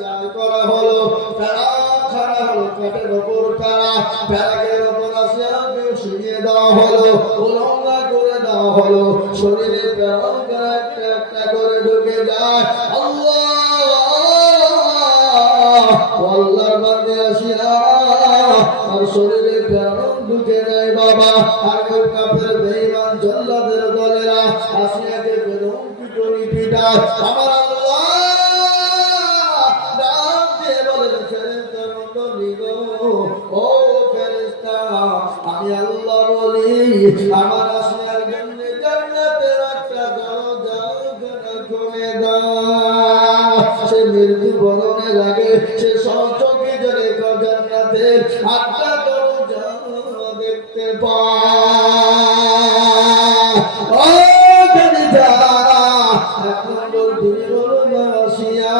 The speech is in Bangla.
চাল করা হলো, প্যারা খাড়া হলো, কাঠের ওপর প্যারা, প্যারাকের ওপর আসিয়াকে শুনিয়ে দেওয়া হলো, উলঙ্গা করে দেওয়া হলো, শরীরে প্যারা একটা একটা করে ঢুকে যায়। আল্লাহর বান্দে আসিয়া আর শরীরে প্যারা ঢুকে যায় বাবা। আর ওই কাফের বেঈমান জল্লাদের দলেরা আসিয়াকে বেদম পিটুনি পিটায়। আমার আল্লাহ ডাক দিয়ে বলেন, ফেরেশতা মণ্ডলী গো, ও ফেরেশতা, আমি আল্লাহ বলি আমার আসিয়ার জন্য জান্নাতের একটা দরজা খুলে দাও। সে মৃত্যুবরণের আগে সে সচক্ষে জেনে জান্নাতের একটা দরজা দেখতে পায়। ও ফেরেশতা, এক নম্বর তুমি বলো না আসিয়া